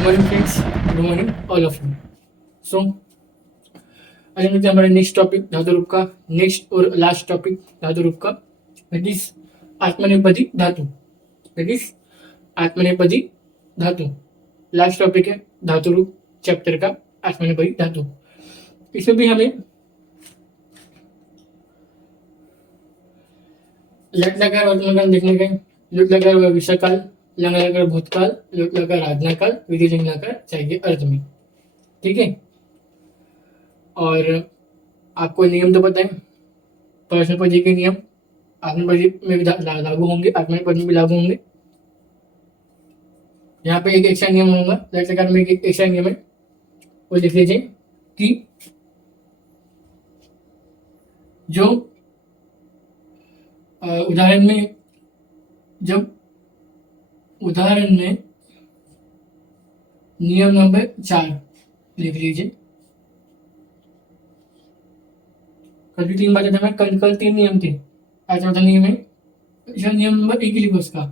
Good morning friends, good morning all of you. So आज हम हमारे नेक्स्ट टॉपिक धातु रूप का, नेक्स्ट और लास्ट टॉपिक धातु रूप का, दैट इज आत्मनेपदी धातु। दैट इज आत्मनेपदी धातु लास्ट टॉपिक है धातु रूप चैप्टर का, आत्मनेपदी धातु। इसमें भी हमें लट लकार वर्तमान देखने का, लुट लकार भविष्यकाल, लंग लकार भूतकाल, लुट लकार आज्ञाकाल, विधि लिंग लकार चाहिए अर्थ में। ठीक है, और आपको नियम तो पता है, परस्मैपदी के नियम आत्मनेपदी में भी लागू होंगे, आत्मनेपदी में भी लागू होंगे। यहाँ पे एक एक्स्ट्रा नियम होगा, लट लकार में एक एक्स्ट्रा नियम है, वो लिख लीजिए कि जो उदाहरण में, जब उदाहरण में नियम नंबर 4 लिख लीजिए। कल भी 3 बातें थे, कल 3 नियम थे, आज चौथा नियम है, जो नियम नंबर 1 लिखो उसका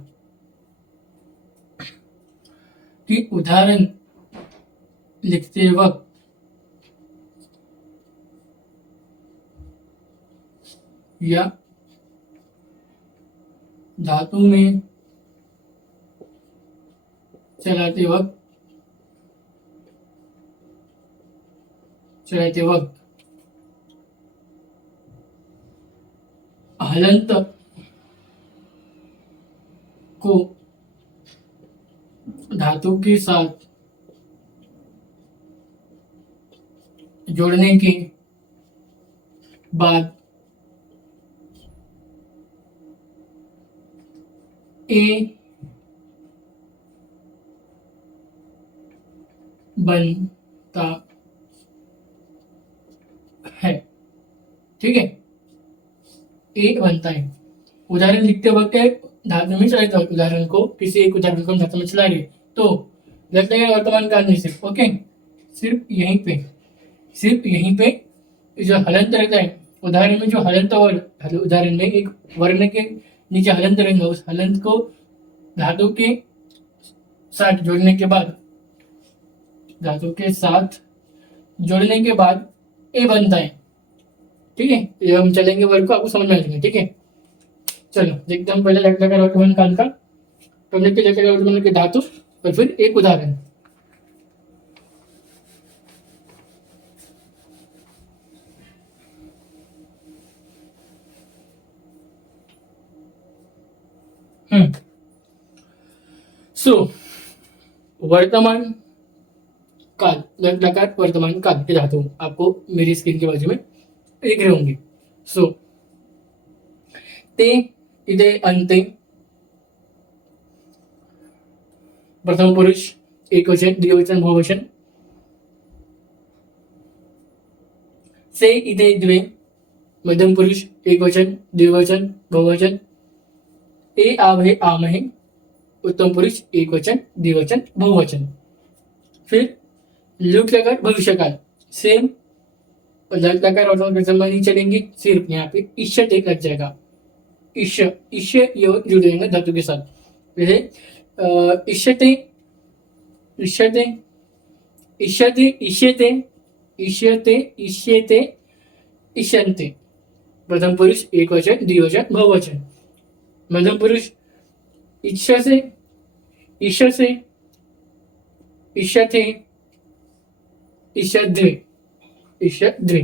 कि उदाहरण लिखते वक्त या धातु में चलाते वक्त हलंत को धातु के साथ जोड़ने के बाद ए बनता है। ठीक है, ए बनता है। उदाहरण लिखते वक्त धातु में चलाते वक्त उदाहरण को, किसी एक उदाहरण को धातु में चला रहे तो लगता है वर्तमान काल में सिर्फ, ओके, सिर्फ यहीं पे जो हलंत रहता है, उदाहरण में जो हलंत वर्ण, उदाहरण में एक वर्ण के नीचे हलंत रहेगा, उस हलंत को धातु के साथ जोड़ने के बाद, ए बनता है। ठीक है, ये हम चलेंगे वर्ग को, आपको समझ में आ जाएगा। ठीक है, चलो देखते हम पहले लट लकार वर्तमान काल का, तो लट लकार वर्तमान के धातु और फिर एक उदाहरण। सो वर्तमान काल, लट लकार वर्तमान काल के धातु आपको मेरी स्क्रीन के बाजू में दिख रहे होंगे। सो ते, इथे अंते, प्रथम पुरुष एक वचन, द्विवचन, बहुवचन। से, इथे द्वे, मध्यम पुरुष एक वचन, द्विवचन, बहुवचन। ए आवे, आमहे, उत्तम पुरुष एक वचन, द्विवचन, बहुवचन। फिर लुट लकार भविष्यकाल, सेम लट लकार और नहीं चलेंगे, सिर्फ यहाँ पे ईश्वर एक लग जाएगा, ईश्वर ये जुड़ जाएंगे धातु के साथ। जैसे इष्यते, इष्यते, इष्यते, इष्यते, इष्यते, इष्यते, इष्यन्ते। प्रथम पुरुष एक वचन, द्विवचन, बहुवचन। मध्यम पुरुष इच्छा से, ईश्वर से, इष्यते, इष्यद्वे, इष्यद्वे।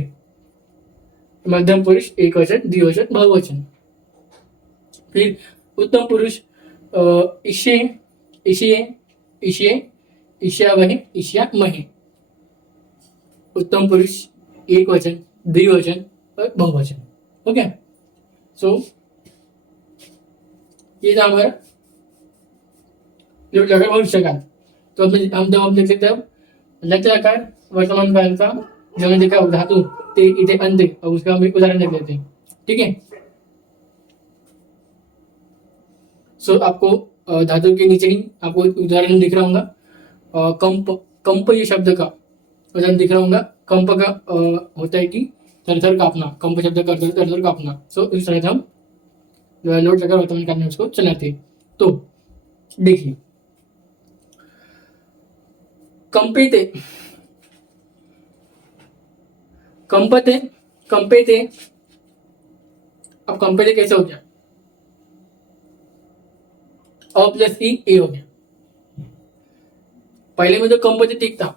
मध्यम पुरुष एक वचन, द्विवचन, बहुवचन। फिर उत्तम पुरुष इष्ये, इष्ये, इष्ये, इष्यावहे, इष्यामहे। उत्तम पुरुष एक वचन, द्विवचन और बहुवचन। ओके, सो ये था हमारा लट लकार भविष्यकाल। तो हम जब हम देख सकते हैं लट लकार वर्तमान काल का, जो हमने देखा धातु ते, इथे, अंते, और उसका हम एक उदाहरण देख लेते हैं। ठीक है, सो आपको धातु के नीचे ही आपको उदाहरण दिख रहा होगा, कंप, कंप ये शब्द का उदाहरण दिख रहा होगा। कंप का होता है कि थरथर कांपना, कंप शब्द का थरथर कांपना। सो इस तरह से हम लोड लगा वर्तमान काल में उसको चलाते हैं। तो देखिए कंपेते, कंपते, कंपेते। अब कंपेते कैसे हो गया? अ प्लस ई ए हो गया। पहले में जो कंपते ठीक था।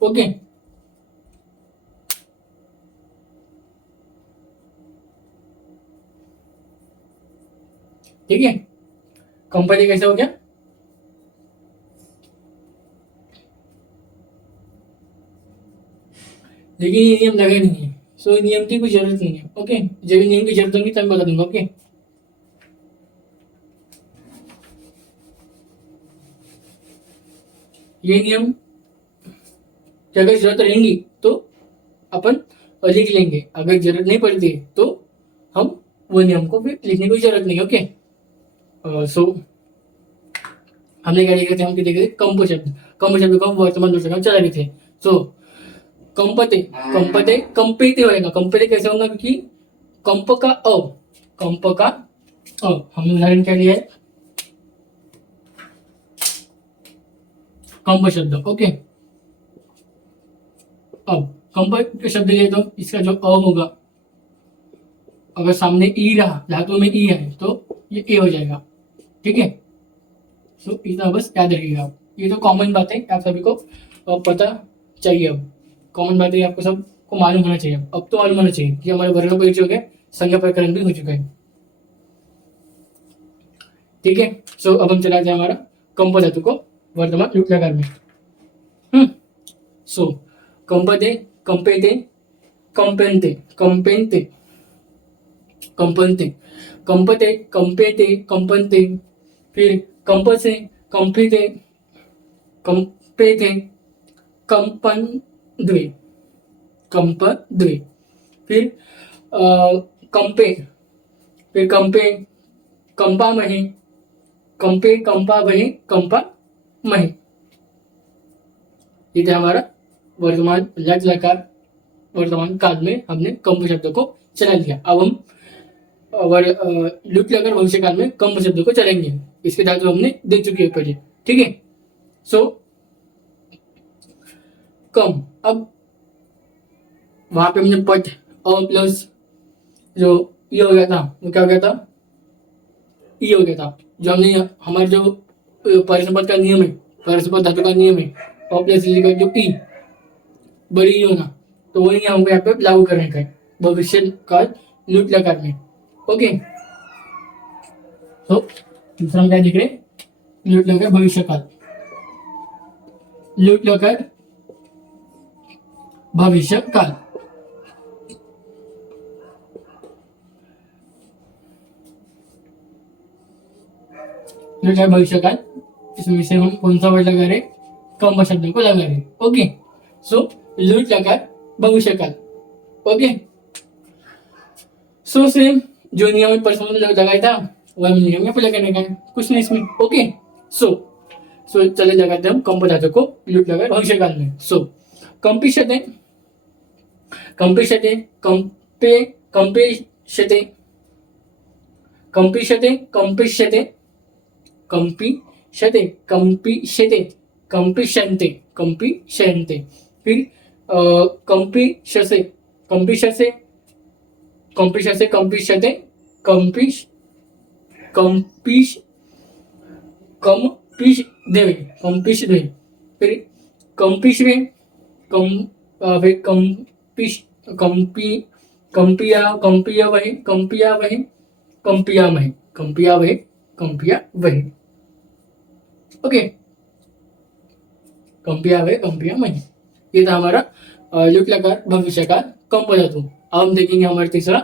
ओके, ठीक है। कंपनी कैसे हो गया? लेकिन ये नियम लगे नहीं है, सो नियम की कोई जरूरत नहीं है। ओके, जब ये नियम की जरूरत होगी तब मैं बता दूंगा। ओके, ये नियम की अगर जरूरत रहेंगी तो अपन लिख लेंगे, अगर जरूरत नहीं पड़ती तो हम वो नियम को फिर लिखने की जरूरत नहीं। ओके, सो हमने क्या देखे थे? हम देखे थे कंप शब्द। कंप शब्द को हम वर्तमान दो में चला गए थे। सो कंपते, कंपते कंपेते होएगा। कंपेते कैसे होगा? क्योंकि कंप का अ, कंप का अ, हमने उदाहरण क्या लिया है? कंप शब्द। ओके, अब कंप शब्द लिए तो इसका जो अ होगा, अगर सामने ई रहा, धातु में ई है तो ये ए हो जाएगा। ठीक है, तो इतना बस याद रखिएगा आप। ये तो कॉमन बात है, आप सभी को पता चाहिए। अब कॉमन बात है, आपको सबको मालूम होना चाहिए। अब तो मालूम होना चाहिए कि हमारे वर्ण परिचय हो गए, संज्ञा प्रकरण भी हो चुका है। ठीक है, सो अब हम चला जाए हमारा कंप धातु को वर्तमान लुट लकार में। सो कंपते, कंपेते, कंपेंते, कंपेंते, कंपनते, कंपते, कंपेते, कंपनते, फिर कंपसे, कंपिते, कंपेते, कंपन द्वे, कंप द्वे, फिर कंपे, फिर कंपे, कंपा महे, कंपे, कंपा बहे, कंपा महे। ये था हमारा वर्तमान लट लकार वर्तमान काल में हमने कंप शब्द को चला लिया। अब हम लुट लकार भविष्य काल में कंप शब्द को चलाएंगे। इसके धातु हमने दे चुके हैं पहले। ठीक है, सो कम, अब वहां पे हमने पट अ प्लस जो ई हो गया था, वो क्या हो गया था? ई हो गया था। जो हमने हमारे जो परस्पर का नियम है, परस्पर धातु का नियम है, अ प्लस ई का जो ई बड़ी ई होना, तो वही हमको यहाँ पे लागू करने का है भविष्य काल लुट लकार में। ओके, तो दूसरा हम क्या देख रहे हैं? लुट लकार भविष्य काल, लुट लकार भविष्य काल। लुट लकार भविष्य काल, इसमें से हम कौन सा वर्ड लगा रहे? कंप शब्द को लगा रहे। ओके, सो लुट लकार भविष्य काल। ओके, सो सेम जो नियम परसों लगाया था वह नियम यहाँ पे लगाने का है, कुछ नहीं इसमें। ओके, सो चले लगाते हम कंप धातु को लुट लगा भविष्य काल में। सो कंपिशते, कंपिशते, कंपे, कंपिशते, कंपिशते, कंपिशते, कंपिशते, कंपिशते, कंपिशन्ते, कंपिशन्ते, फिर कंपिशसे, कंपिशसे, कंपिशसे, कंपिशते, कंपिश, कंपिश, कंपिश देवे, कंपिश देवे, फिर कंपिशवे, कम फिर कंपिश, कंपी, कंपिया, कंपिया वही, कंपिया वही, कंपिया मही, कंपिया वही, कंपिया वही। ओके, कंपिया वही, कंपिया मही। ये था हमारा लुट लकार भविष्य काल कंप धातु। अब हम देखेंगे हमारा तीसरा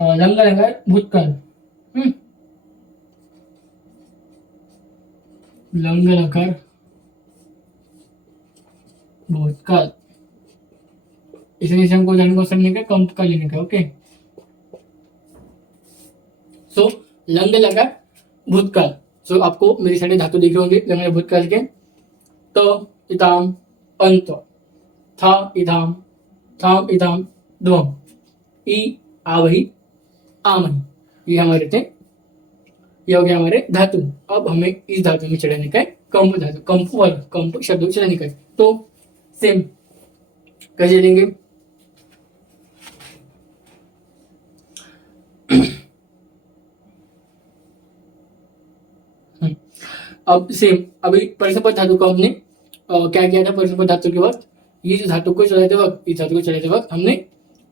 लंग लकार भूतकाल। लंग लकार भूतकाल, इसलिए हमको जानने को समझने का कंप का लेने का। ओके, सो लंग लकार भूतकाल। सो आपको मेरी सारे धातु देखे होंगे लंग भूतकाल के। तो इताम, अंत, था इधाम, थाम इधाम, ध्वम, ई आवही, आमही, ये हमारे थे, ये हो गया हमारे धातु। अब हमें इस धातु में चढ़ाने का है कंप धातु, कंप वाला कंप शब्द चढ़ाने का है। तो सेम कैसे लेंगे, अब सेम अभी परिसंपद धातु को हमने क्या किया था, परिसंपद धातु के वक्त ये जो धातु को चलाते वक्त, इस धातु को चलाते वक्त हमने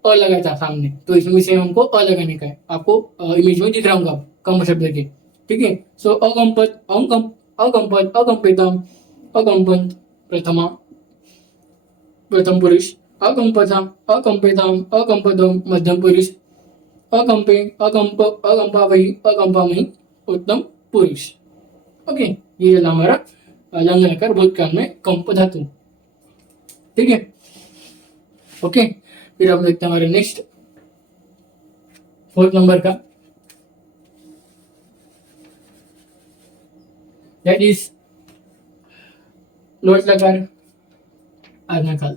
अ लगाया था सामने, तो इसमें सेम हमको अ लगाने का है। आपको इमेज में दिख रहा होगा कंप शब्द के, ठीक है। सो अकंपत अकंपत अकंपितम अकंपन प्रथमा प्रथम पुरुष, अकंपथम अकंपितम अकंपतम मध्यम पुरुष, अकंपे अकंप अकंपावही अकंपामही उत्तम पुरुष। ओके, ये चला हमारा लंग लकार भूतकाल में कंप धातु, ठीक है। ओके, फिर हम देखते हैं हमारे नेक्स्ट 4th नंबर का, दैट इज लोट लकार आज्ञा काल।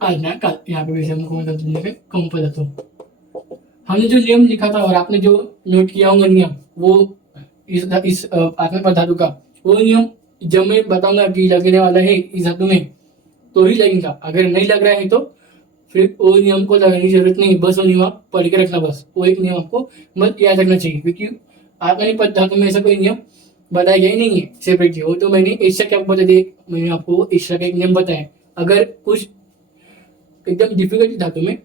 आज्ञा काल, यहाँ पे वैसे हमको मतलब दुनिया में कंप धातु। हमने जो नियम लिखा था और आपने जो नोट किया होगा नियम, वो इस आत्मपद धातु का, वो नियम जब मैं बताऊंगा कि लगने वाला है इस धातु में तो ही लगेगा, अगर नहीं लग रहा है तो फिर वो नियम को लगाने की जरूरत नहीं, बस वो नियम आप पढ़ के रखना, बस वो एक नियम आपको मत याद रखना चाहिए, क्योंकि आत्मनिपद धातु में ऐसा कोई नियम बताया गया ही नहीं है सेपरेटली। वो तो मैंने एक्स्ट्रा क्या बता दिया, मैंने आपको एक्स्ट्रा का एक नियम बताया। अगर कुछ एकदम डिफिकल्ट धातु में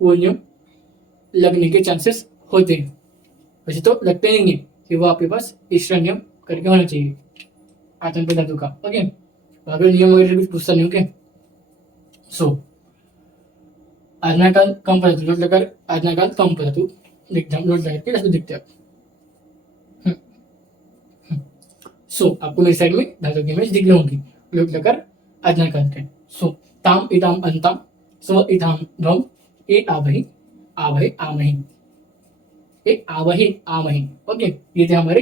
वो नियम लगने के चांसेस होते हैं, वैसे तो लगते नहीं है कि वो आपके पास एक्स्ट्रा नियम करके होना चाहिए आत्मनिपद धातु का। ओके, अगर नियम वगैरह कुछ पूछता नहीं। ओके, सो आज्ञाकाल कंप धातु, लोट लकार आज्ञाकाल कंप धातु देखते हैं, लोट लकार के कैसे देखते हैं आप। सो आपको मेरी साइड में धातु की इमेज दिख रही होगी, लोट लकार आज्ञाकाल के। सो ताम इताम अंताम स्व इताम ध्वम ए आवहि आवहे आमहि, ए आवहे आमहि। ओके, ये थे हमारे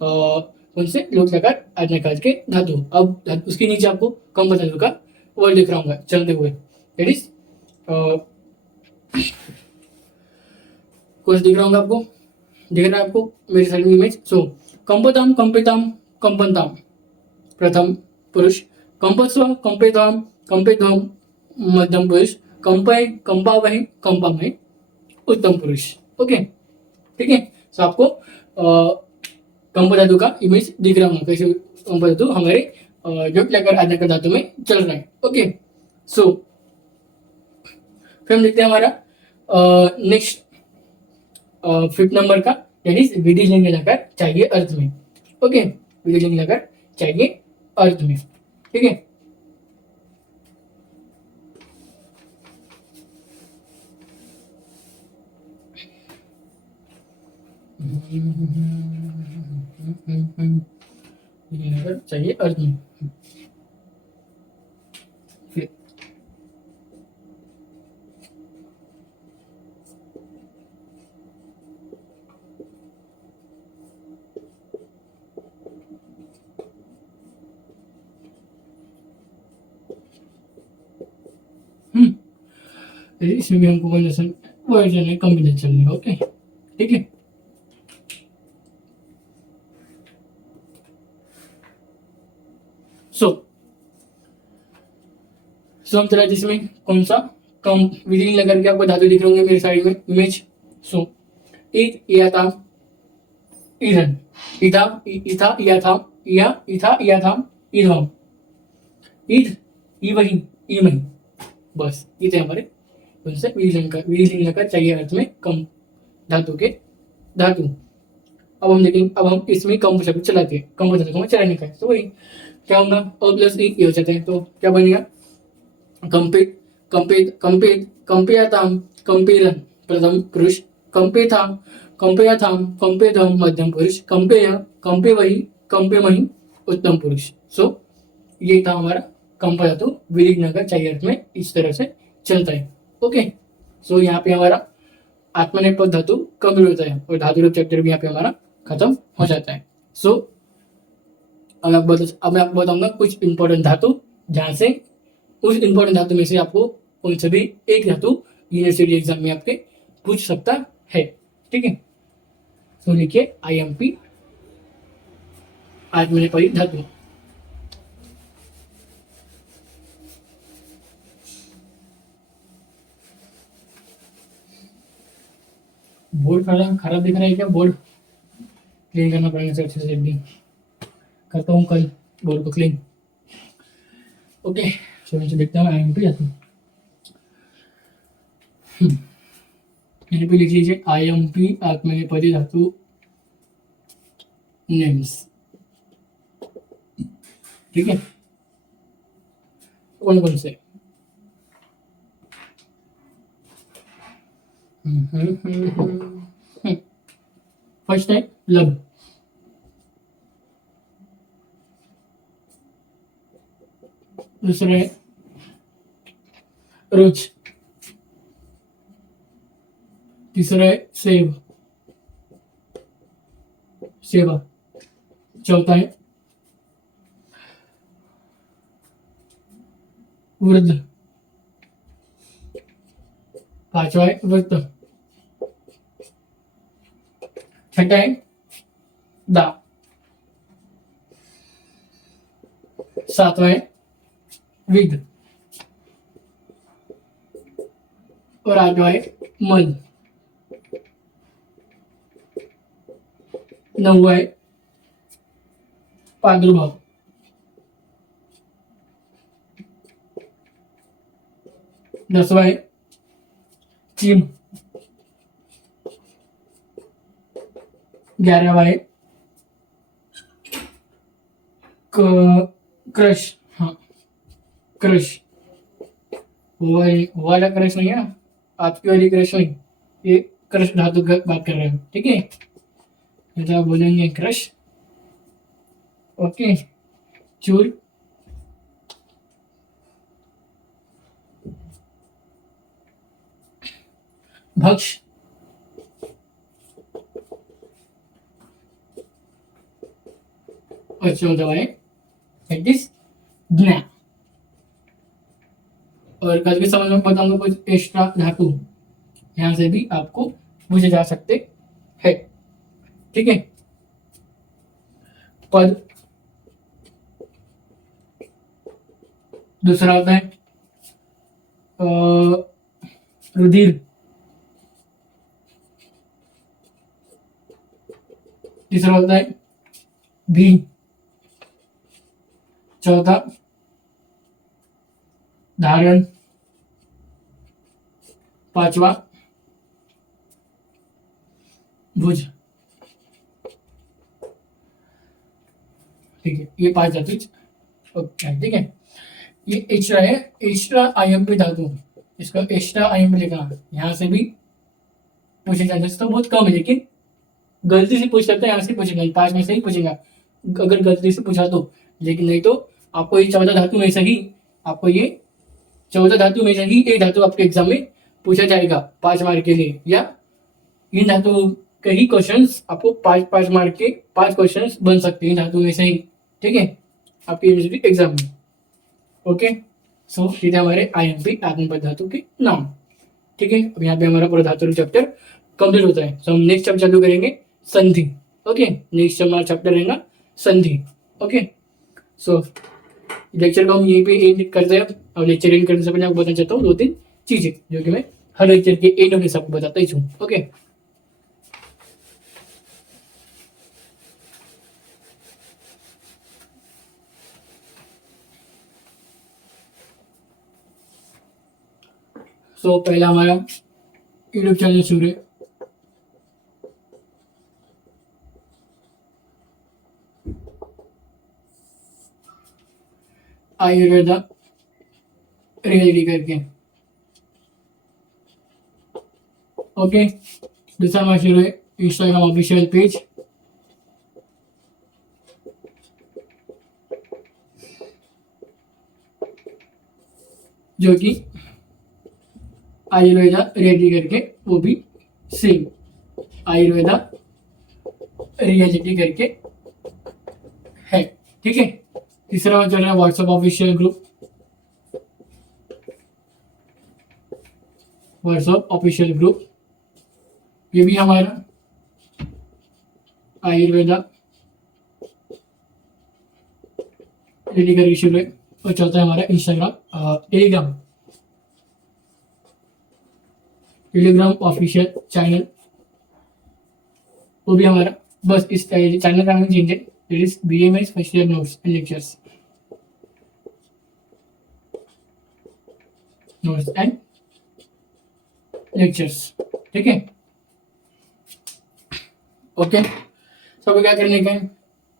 कौन से लोट लकार आज्ञाकाल के धातु। अब उसके नीचे आपको कंप धातु का वर्ड लिख रहा हूँ चलते हुए, दैट इज कुछ दिख रहा होगा आपको, दिख रहा है आपको मेरी साइड में इमेज। सो कंपताम कंपिताम कंपनताम प्रथम पुरुष, कंपस्व कंपेताम कंपेतम मध्यम पुरुष, कंपय कंपावहि कंपामहि उत्तम पुरुष। ओके, ठीक है। सो आपको कंप धातु का इमेज दिख रहा होगा, कैसे कंप धातु हमारे लोट लकार आज्ञाकार धातु में चल रहा है। ओके, सो फिर हम देखते हैं हमारा नेक्स्ट 5th नंबर का, दैट इज विधि लिंग लकार चाहिए अर्थ में। ओके, विधि लिंग लकार चाहिए अर्थ में, ठीक है। चाहिए अर्थ में, फिर इसमें भी हमको कॉम्बिनेशन वर्जन है, कॉम्बिनेशन चलने। ओके, ठीक है। सो हम चला जिसमें कौन सा कम विधि लगा के आपको धातु दिख रहे होंगे मेरी साइड में इमेज। सो ईद याताम ईधन, इथा इथा याथाम या इथा याथाम ईधम, ईद ई वही ई मही, बस ये थे हमारे उनसे विधि लगा चाहिए अर्थ में कम धातु के धातु। अब हम देखेंगे, अब हम इसमें कम शब्द चलाते हैं, कम धातु को हमें चलाने का है, तो वही क्या होगा अ प्लस ई हो जाते हैं, तो क्या बनेगा कंपित कंपित कंपित कंपयाताम कंपेलन प्रथम पुरुष, कंपेथाम कंपयाथाम कंपेधम मध्यम पुरुष, कंपेय कंपे वही कंपे मही उत्तम पुरुष। सो ये था हमारा कंप धातु विधि नगर चाहिए अर्थ में इस तरह से चलता है। ओके, सो यहाँ पे हमारा आत्मनेपद धातु कंप्लीट होता है और धातु रूप चैप्टर भी यहाँ पे हमारा खत्म हो जाता है। सो अब मैं आपको बताऊंगा कुछ इंपॉर्टेंट धातु, जहां से उस इंपॉर्टेंट धातु में से आपको कौन सा भी एक धातु यूनिवर्सिटी एग्जाम में आपके पूछ सकता है। ठीक है, तो लिखिए IMP, आज मैंने पढ़ी धातु। बोर्ड खराब दिख रहा है क्या? बोर्ड क्लीन करना पड़ेगा सर, अच्छे से एक दिन करता हूँ कल बोर्ड को क्लीन। ओके, चलो नीचे देखता हूँ IMP धातु। यहाँ पे लिख लीजिए IMP आत्मनेपदी धातु नेम्स। ठीक है, कौन कौन से? फर्स्ट है लब, दूसरा है रुच, तीसरा है सेव, सेवा, चौथा है वृद्ध, पांचवा है वृत्त, छठा है दा, सातवां है विद, और आठवां है मन, नौवा है प्रादुर्भाव, 10वां है चिम, 11वां है क्रश। हाँ, क्रश, वो वाला क्रश नहीं है ना, आपकी वाली क्रश नहीं, ये क्रश धातु की बात कर रहे हैं। ठीक है, तो आप बोलेंगे क्रश। ओके, चूल, भक्ष, और 14वां है ज्ञा। और कल के समय में बताऊंगा कुछ एक्स्ट्रा धातु, यहां से भी आपको पूछे जा सकते हैं। ठीक है, पद, दूसरा होता है रुधिर, तीसरा होता है भी, चौथा धारण, पांचवा भुज। ठीक है, ये 5 धातु। ओके, ठीक है, ये एक्स्ट्रा है, एक्स्ट्रा IMP धातु, इसका एक्स्ट्रा IMP लिखना। यहां से भी पूछे जाते तो बहुत कम है, लेकिन गलती से पूछ सकते हैं, यहाँ से पूछेगा 5 में से ही पूछेगा अगर गलती से पूछा तो, लेकिन नहीं तो आपको ये 14 धातु में से ही आपको ये 14 धातु में से ही एक धातु आपके एग्जाम में पूछा जाएगा 5 मार्क के लिए, या इन धातु के ही क्वेश्चंस आपको 5 मार्क के 5 क्वेश्चंस बन सकते हैं धातु में से ही। ठीक है, आपके यूनिवर्सिटी एग्जाम में। ओके, सो ये थे हमारे IMP आत्मनेपद धातु के नाम। ठीक है, अब यहाँ पे हमारा पूरा धातु चैप्टर कंप्लीट होता है। तो हम नेक्स्ट चैप्टर चालू करेंगे संधि। ओके, नेक्स्ट हमारा चैप्टर रहेगा संधि। ओके, सो लेक्चर को हम यहीं पे एंड करते हैं। और लेक्चर एंड करने से पहले आपको बताना चाहता हूँ 2-3 चीजें, जो कि मैं हर लेक्चर के एंड होने से आपको बताता ही हूँ। ओके, सो पहला हमारा यूट्यूब चैनल शुरू है। आयुर्वेदा रियलिटी करके। ओके, दूसरा हमारा शुरू है इंस्टाग्राम ऑफिशियल पेज, जो कि आयुर्वेदा रियलिटी करके, वो भी सेम आयुर्वेदा रियलिटी करके है। ठीक है। तीसरा चल रहा है WhatsApp official group, WhatsApp official group, ये भी हमारा आयुर्वेदा रेडी करके शुरू है। और चलता है हमारा Instagram Telegram, Telegram official channel, वो भी हमारा बस इस चैनल का नाम चेंज है, it is BMS first year notes and lectures, notes and lectures, ठीक है। ओके, सभी क्या करने का है,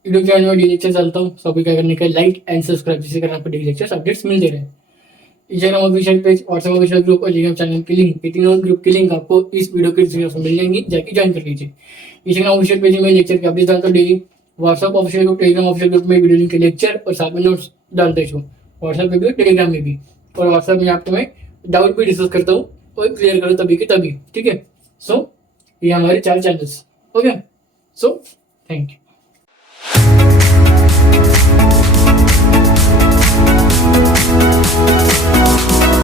वीडियो के में डेली लेक्चर चलता हूँ, सभी क्या करने का है, लाइक एंड सब्सक्राइब, जिससे करना आपको डेली लेक्चर अपडेट्स मिलते रहे। Instagram official page, WhatsApp official group और टेलीग्राम चैनल की लिंक, ये तीनों ग्रुप की लिंक आपको इस वीडियो के डिस्क्रिप्शन में मिल जाएंगी, जाके ज्वाइन कर लीजिए। इंस्टाग्राम ऑफिशियल पेज में लेक्चर के अपडेट डालता हूँ daily, WhatsApp official group, Telegram official group में वीडियो लिंक के लेक्चर और साथ में नोट्स डालते हूँ, व्हाट्सएप में भी टेलीग्राम में भी। और व्हाट्सएप में आपको मैं डाउट भी डिस्कस करता हूँ और क्लियर करो तभी के तभी, ठीक है। सो ये हमारे 4 channels, okay. So thank you.